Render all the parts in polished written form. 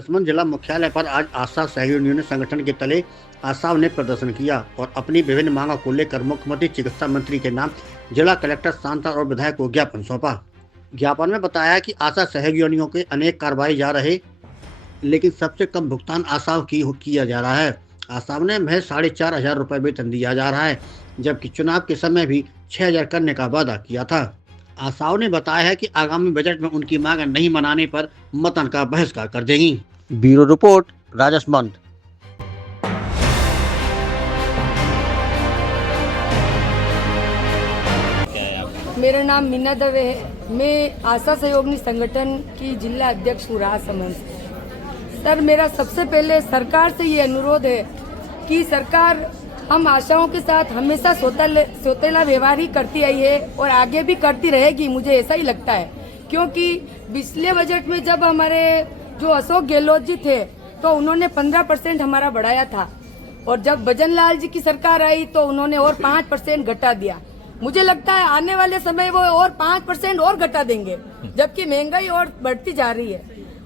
राजसमंद जिला मुख्यालय पर आज आशा सहयोग यूनियन संगठन के तले आशाओं ने प्रदर्शन किया और अपनी विभिन्न मांगों को लेकर मुख्यमंत्री चिकित्सा मंत्री के नाम जिला कलेक्टर सांता और विधायक को ज्ञापन सौंपा। ज्ञापन में बताया कि आशा सहयोग यूनियनों के अनेक कार्रवाई जा रहे, लेकिन सबसे कम भुगतान आशाओं की किया जा रहा है। आशाओं ने महज 4,500 रुपये वेतन दिया जा रहा है, जबकि चुनाव के समय भी 6,000 करने का वादा किया था। आशाओं ने बताया है कि आगामी बजट में उनकी मांग नहीं मनाने पर मतन का बहिष्कार कर देंगी। Bureau report, Rajsamand. मेरा नाम मीना दवे है। मैं आशा सहयोगी संगठन की जिला अध्यक्ष हूँ राजसमंद से। सर, मेरा सबसे पहले सरकार से ये अनुरोध है कि सरकार हम आशाओं के साथ हमेशा सौतेला व्यवहार ही करती आई है और आगे भी करती रहेगी, मुझे ऐसा ही लगता है। क्योंकि पिछले बजट में जब हमारे जो अशोक गहलोत जी थे तो उन्होंने 15% हमारा बढ़ाया था, और जब भजन लाल जी की सरकार आई तो उन्होंने और 5% घटा दिया। मुझे लगता है आने वाले समय वो और 5% और घटा देंगे, जबकि महंगाई और बढ़ती जा रही है।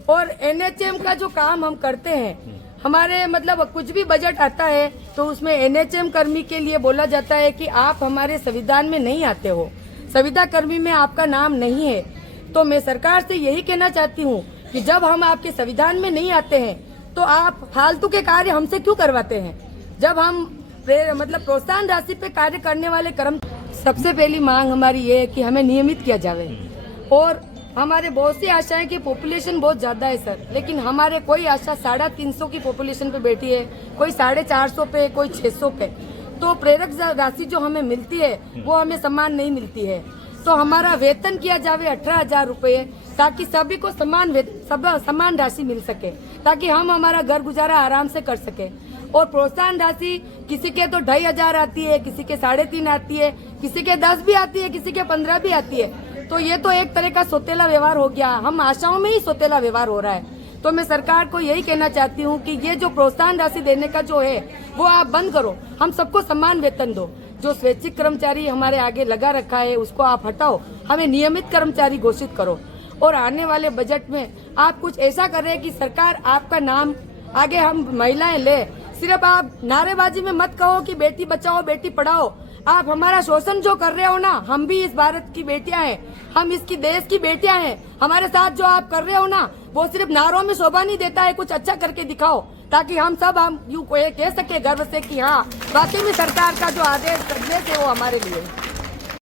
और एनएचएम का जो काम हम करते हैं, हमारे मतलब कुछ भी बजट आता है तो उसमें एनएचएम कर्मी के लिए बोला जाता है कि आप हमारे संविधान में नहीं आते हो, संविदा कर्मी में आपका नाम नहीं है। तो मैं सरकार से यही कहना चाहती हूँ कि जब हम आपके संविधान में नहीं आते हैं तो आप फालतू के कार्य हमसे क्यों करवाते हैं, जब हम मतलब प्रोत्साहन राशि पे कार्य करने वाले सबसे पहली मांग हमारी ये है कि हमें नियमित किया जाए। और हमारे बहुत सी आशाएं की पॉपुलेशन बहुत ज्यादा है सर, लेकिन हमारे कोई आशा 350 की पॉपुलेशन पे बैठी है, कोई 450 पे, कोई 600 पे। तो प्रेरक राशि जो हमें मिलती है वो हमें समान नहीं मिलती है। तो हमारा वेतन किया जावे 18,000 रुपये, ताकि सभी को समान राशि मिल सके, ताकि हम हमारा घर गुजारा आराम से कर सके। और प्रोत्साहन राशि किसी के तो 2,500 आती है, किसी के 3.5 आती है, किसी के 10 भी आती है, किसी के 15 भी आती है। तो ये तो एक तरह का सौतेला व्यवहार हो गया, हम आशाओं में ही सौतेला व्यवहार हो रहा है। तो मैं सरकार को यही कहना चाहती हूँ कि ये जो प्रोत्साहन राशि देने का जो है वो आप बंद करो, हम सबको समान वेतन दो। जो स्वैच्छिक कर्मचारी हमारे आगे लगा रखा है उसको आप हटाओ, हमें नियमित कर्मचारी घोषित करो। और आने वाले बजट में आप कुछ ऐसा करें कि सरकार आपका नाम आगे हम महिलाएं ले। सिर्फ आप नारेबाजी में मत कहो कि बेटी बचाओ बेटी पढ़ाओ। आप हमारा शोषण जो कर रहे हो ना, हम भी इस भारत की बेटियां हैं, हम इसकी देश की बेटियां हैं। हमारे साथ जो आप कर रहे हो ना, वो सिर्फ नारों में शोभा नहीं देता है, कुछ अच्छा करके दिखाओ, ताकि हम यूं कह सके गर्व से कि हाँ, वाकई में सरकार का जो आदेश निर्देश है वो हमारे लिए।